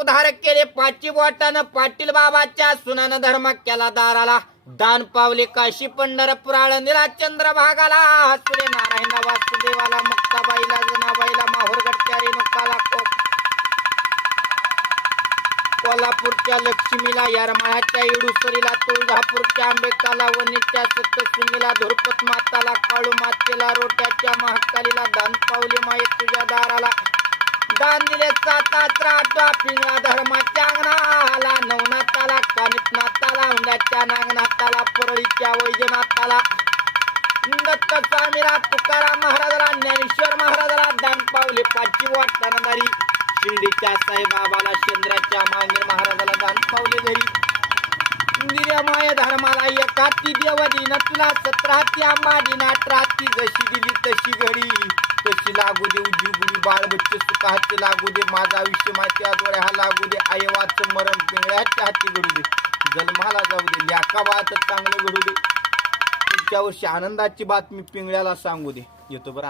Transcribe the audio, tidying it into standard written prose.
उधार केले पाची बोटानं पाटील बाबाच्या सुनानं धर्म केला दाराला दान पावले काशी पंढरपूर आळंदीला चंद्रभागाला सुरे नारायण वासुदेवाला मुक्ताबाईला जनाबाईला माहुरगडच्या रेणुकाला कोल्हापूरच्या लक्ष्मीला येरमाळ्याच्या येडूसरीला तुळजापूरच्या आंबेकाला वणीच्या सप्तशृंगीला धुरपत माताला काळू मातेला रोट्याच्या महाकालीला दान पावले माये तुझ्या दाराला दान दिले सातात्रा आठवा पिंगळा धर्माच्या अंगणाला नवनाथाला कानिपनाथाला हुंड्याच्या नागनाथाला परळीच्या वैजनाथाला दत्त स्वामीला तुकाराम महाराजाला ज्ञानेश्वर महाराजाला दान पावले पाचवी वाटणारी शिर्डीच्या साईबाबाला चंद्राच्या मांगीर महाराजाला दान पावले घरी निर्माय धर्माला एकाती देव दिन तुला 17 आंबा दिन 18 जशी दिली तशी घडी तशी लागू दे उजी बुडी बाळ बच्चे सुका हाती लागू दे माझा आयुष्य माझ्या डोळ्या हा लागू दे आईवाचं मरण पिंगळ्याच्या हाती घडू दे जन्माला जाऊ दे लेका बाळाचं चांगलं घडू दे पुढच्या वर्षी आनंदाची बातमी पिंगळ्याला सांगू दे येतो बरं.